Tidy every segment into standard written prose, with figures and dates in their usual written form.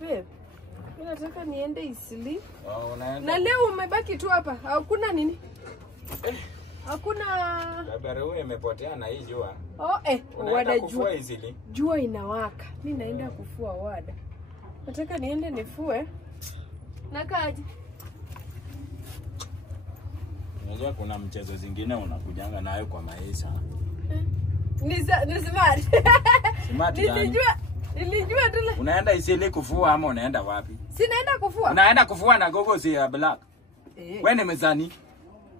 Babe. Mimi nataka niende Isili. Unaenda. Na leo umebaki tu hapa. Hakuna nini? Hakuna Labda wewe imepotea na hii jua. Wada jua. Isili. Jua inawaka. Mimi naenda kufua wada. Nataka niende nifue. Nakaje? Unajua kuna mchezo zingine unakujanga nayo kwa maisha. Ni smart. Smart gani? Nilijua tu. Unaenda Isili kufua ama unaenda wapi? Si naenda kufua. Unaenda kufua na gogo si ya black. Wewe ni mezani.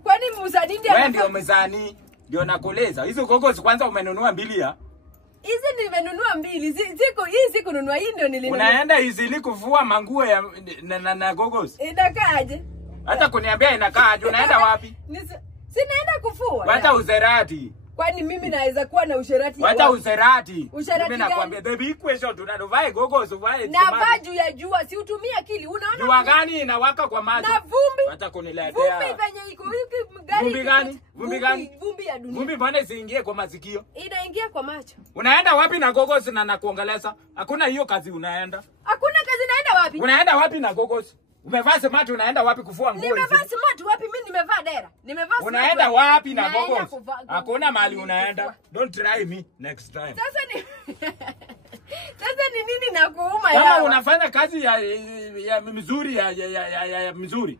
Kwani mzani ndio? Wewe ndio mezani. Ndio nakueleza. Hizo gogo kwanza umenunua mbili ya? Hizi nimenunua mbili. Hii kununua, hii ndio nilinunua. Unaenda Isili kufua manguo ya na gogos. Inakaaje? Hata kuniambia inakaaje, unaenda wapi? Si naenda kufua. Wacha uzerati. Kwani mimi naweza kuwa na usherati? Wacha uzerati. Mimi nakwambia the big question tunavaa gogos uvae. Na vaa juu ya jua, si utumie akili. Unaona? Jua gani inawaka kwa macho? Na vumbi. Wacha kuniletea. Vumbi venye iko hiki gari. Vumbi gani? Vumbi gani? Vumbi ya dunia. Vumbi mbona isiingie kwa masikio? Inaingia kwa macho. Unaenda wapi na gogos na nakuongeleza? Hakuna hiyo kazi unaenda. Hakuna kazi naenda wapi? Unaenda wapi na gogos? Umevaa smart unaenda wapi kufua nguo? Nimevaa smart wapi? Mimi nimevaa dera. Nimevaa smart. Unaenda wapi na gogos? Hakuna mahali unaenda. Don't try me next time. Sasa ni nini nakuuma kama yawa? Unafanya kazi ya mzuri ya mzuri.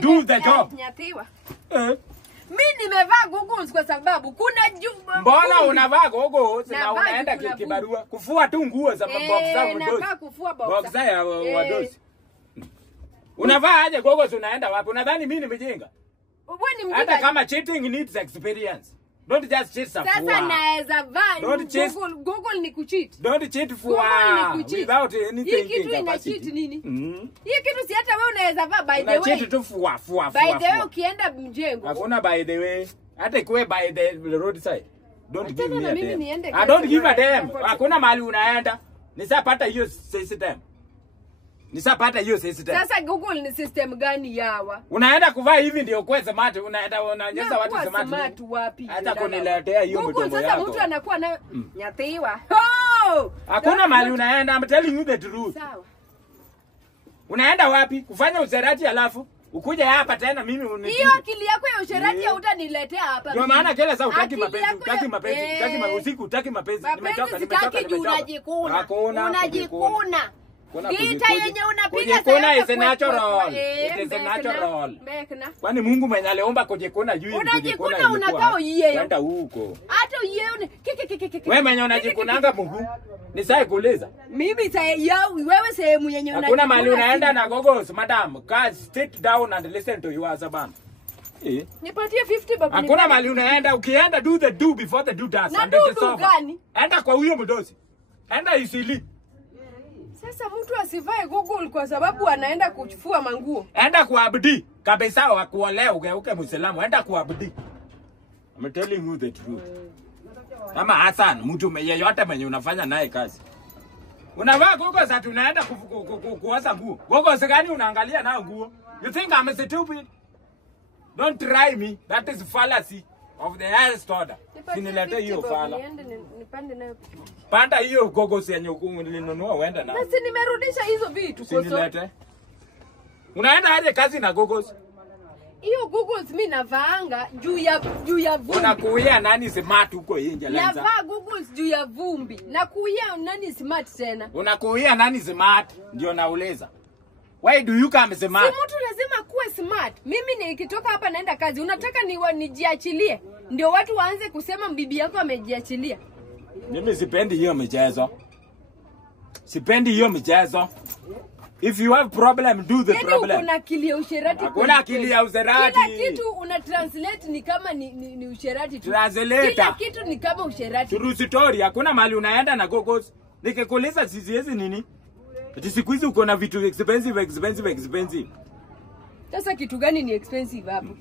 Do the job. Nyatiwa. Mimi nimevaa goggles kwa sababu kuna mbona unavaa goggles na unaenda kibarua kufua tu nguo za boxer mdosi? Navaa kufua boxer ya wadosi. Unavaa aje goggles unaenda wapi? Unadhani mimi ni mjinga? Wewe ni mjinga. Hata kama cheating needs experience. Don't just cheat for. Sasa naweza vaa Google ni kucheat. Don't cheat for without anything. Hii kitu ina cheat nini? Hii kitu si hata wewe unaweza vaa by the way. Una cheat tu for. By the way ukienda mjengo. Hakuna by the way. Hata ikuwe by the roadside. Don't give me a damn. I don't give a damn. Hakuna mahali unaenda. Nisapata hiyo system. Sasa Google ni system gani yawa? Unaenda kuvaa hivi ndio kwa smart, unaenda unaonyesha watu smart. Smart wapi? Hata kuniletea hiyo mdomo yako. Sasa mtu anakuwa na nyatiwa. Hakuna mahali unaenda, I'm telling you the truth. Sawa. Unaenda wapi? Kufanya usherati alafu ukuje hapa tena mimi unitii. Hiyo akili yako ya usherati hutaniletea hapa. Ndio maana kila saa utaki mapenzi, usiku utaki mapenzi. Nimechoka. Unajikuna. Unajikuna. Vita yenye unapiga sasa is natural. It is natural. Kwani Mungu mwenye aliomba kujikuna juu unajikuna unakao yeye. Kwenda huko. Hata yeye wewe mwenye unajikunanga Mungu. Ni sawa kuuliza. Mimi wewe sehemu yenye unajikuna. Hakuna mahali unaenda na gogos madam. Sit down and listen to your husband. Nipatie 50 babu. Hakuna mahali unaenda, ukienda do the do before the do does. Na do gani? Enda kwa huyo mdosi. Enda Isili. Sasa mtu asivae Google kwa sababu anaenda kuchufua manguo. Enda kuabdi kabisa wa kuolea ugeuke Muislamu. Enda kuabdi. I'm telling you the truth. Kama Hassan mtu yeyote mwenye unafanya naye kazi. Unavaa Google sasa tunaenda kuoza nguo. Google gani unaangalia nayo nguo? You think I'm stupid? Don't try me. That is fallacy of the highest order. Sinilete hiyo fala. Nipande nayo. Panda hiyo gogo yenye ulinunua uenda na. Basi nimerudisha hizo vitu kwa sababu. Unaenda aje kazi na gogos? Hiyo gogos mimi navaanga juu ya vumbi. Unakuia nani smart huko nje lanza? Navaa gogos juu ya vumbi. Nakuia nani smart tena? Unakuia nani smart? Ndio nauliza. Why do you come smart? Si mtu lazima kuwe smart. Mimi nikitoka hapa naenda kazi. Unataka nijiachilie? Ndio watu waanze kusema bibi yako amejiachilia. Mimi sipendi hiyo michezo. If you have problem, do the problem. Kuna akili ya usherati. Kuna akili ya usherati. Kila kitu una translate ni kama ni usherati tu. Translate. Kila kitu ni kama usherati. True story. Hakuna mahali unaenda na gogos. Nikikuuliza siwezi nini? Ati siku hizi uko na vitu expensive. Sasa kitu gani ni expensive hapo?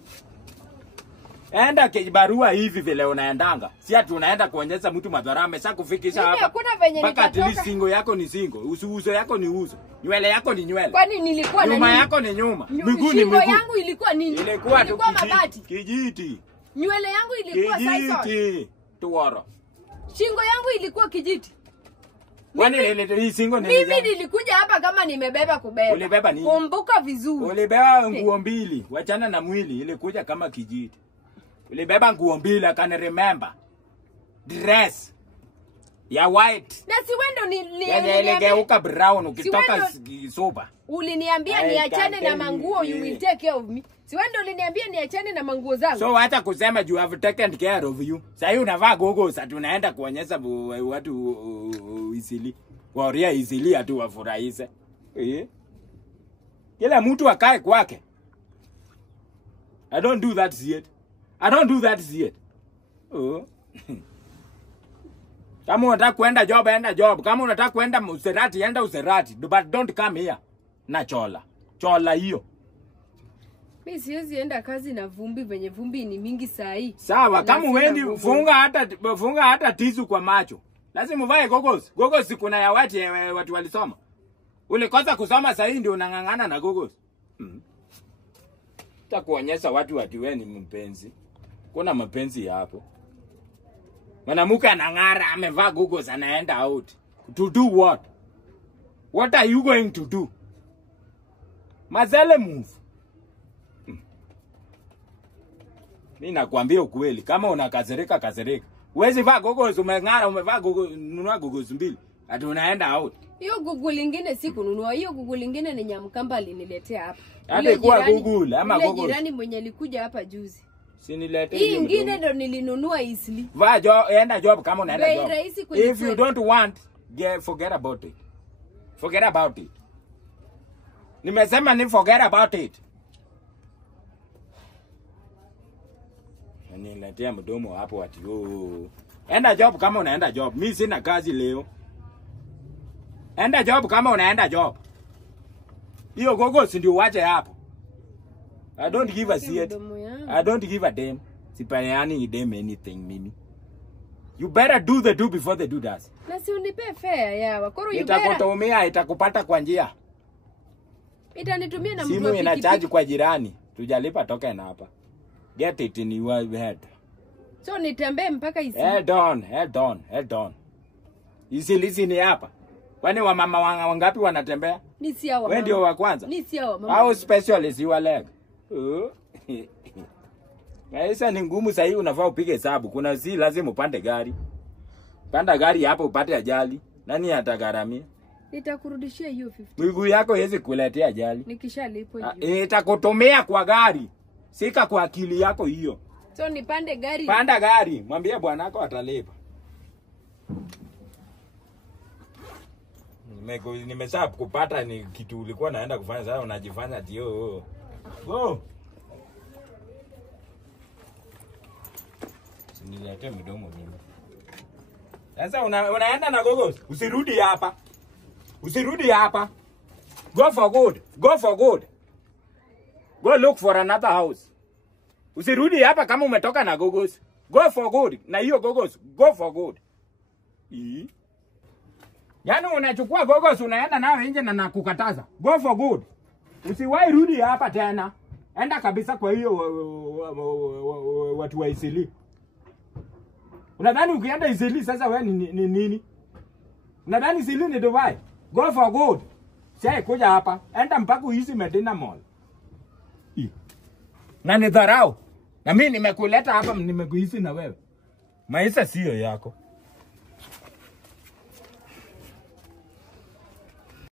Enda kibarua hivi vile unaendanga. Si ati unaenda kuonyesha mtu madhara ameshakufikisha hapa. Hakuna venye nitatoka. Mpaka singo yako ni singo, uso yako ni uso. Nywele yako ni nywele. Kwani nilikuwa na nyuma yako ni nyuma. Miguu ni miguu. Shingo yangu ilikuwa nini? Ilikuwa mabati. Kijiti. Nywele yangu ilikuwa saiso. Kijiti. Tuwara. Shingo yangu ilikuwa kijiti. Kwani ile singo ni mimi nilikuja hapa kama kama nimebeba kubeba. Ulibeba nini? Kumbuka vizuri. Ulibeba nguo mbili, wachana na mwili, ilikuja kama kijiti. Ulibeba nguo mbili, I can remember. Dress ya white. Na si wendo Iligeuka brown ukitoka soba. Uliniambia niachane na manguo, you will take care of me. Si wendo uliniambia niachane na manguo zangu. So acha kusema you have taken care of you. Sasa unavaa goggles ati unaenda kuonyesha watu isili. Waria isili atu wafurahishe. Kila mtu akae kwake. I don't do that yet. I don't do that yet. Oh. Kama unataka kwenda job, enda job. Kama unataka kwenda Userati, enda Userati. But don't come here na chola. Chola hiyo. Mimi siwezi enda kazi na vumbi, venye vumbi ni mingi saa hii. Sawa, kama uendi funga hata tisu kwa macho. Lazima uvae goggles. Goggles kuna ya watu walisoma. Ulikosa kusoma saa hii ndio unangangana na goggles. Takuonyesha watu wewe ni mpenzi. Kuna mapenzi hapo. Mwanamke anang'ara amevaa goggles anaenda out. To do what? What are you going to do? Mazele move. Mimi nakwambia ukweli, kama unakasirika kasirika. Huwezi vaa goggles umeng'ara umevaa goggles, nunua goggles mbili. Ati unaenda out. Hiyo Google lingine si kununua. Hiyo Google lingine ni Nyamkamba aliniletea hapa. Hata kwa Google ama Google. Google. Jirani mwenye alikuja hapa juzi. Sinilete hii nyingine ndo nilinunua easily. Vaa job, enda job kama unaenda job. If you don't want, forget about it. Forget about it. Nimesema ni forget about it. Niletea mdomo hapo ati enda job kama unaenda job. Mimi sina kazi leo. Enda job kama unaenda job. Hiyo goggles ndio uache hapo. I don't give a shit. I don't give a damn. Sipayani them anything mimi. You better do the do before they do that. Na si unipe fare yawa. Koro you better. Itakutumia itakupata kwa njia. Itanitumia na mtu wa simu ina charge kwa jirani. Tujalipa token hapa. Get it in your head. So nitembee mpaka isi. Head on. Isi ni hapa. Kwani wamama wangapi wanatembea? Ni si hawa. Wewe ndio wa kwanza. Ni si hawa mama. How special is your leg? Maisha ni ngumu sasa hivi unafaa upige hesabu. Kuna si lazima upande gari. Panda gari hapo upate ajali. Nani atagharamia? Nitakurudishia hiyo 50. Miguu yako haiwezi kuletea ajali. Nikishalipo hiyo. Nitakutumia kwa gari. Sika kwa akili yako hiyo. So nipande gari. Panda gari, mwambie bwanako atalipa. Nimesha kupata ni kitu ulikuwa naenda kufanya sasa unajifanya dio. Go. Sinilete mdomo mimi. Sasa unaenda na goggles. Usirudi hapa. Usirudi hapa. Go for good. Go for good. Go look for another house. Usirudi hapa kama umetoka na goggles. Go for good. Na hiyo goggles, go for good. Yaani unachukua goggles unaenda nayo nje na nakukataza. Go for good. Usiwahi rudi hapa tena. Enda kabisa kwa hiyo watu wa Isili. Unadhani ukienda Isili sasa wewe ni nini? Unadhani Isili ni Dubai? Go for good. Sasa kuja hapa. Enda mpaka uishi Medina Mall. Na ni dharau. Na mimi nimekuleta hapa nimekuishi na wewe. Maisha sio yako.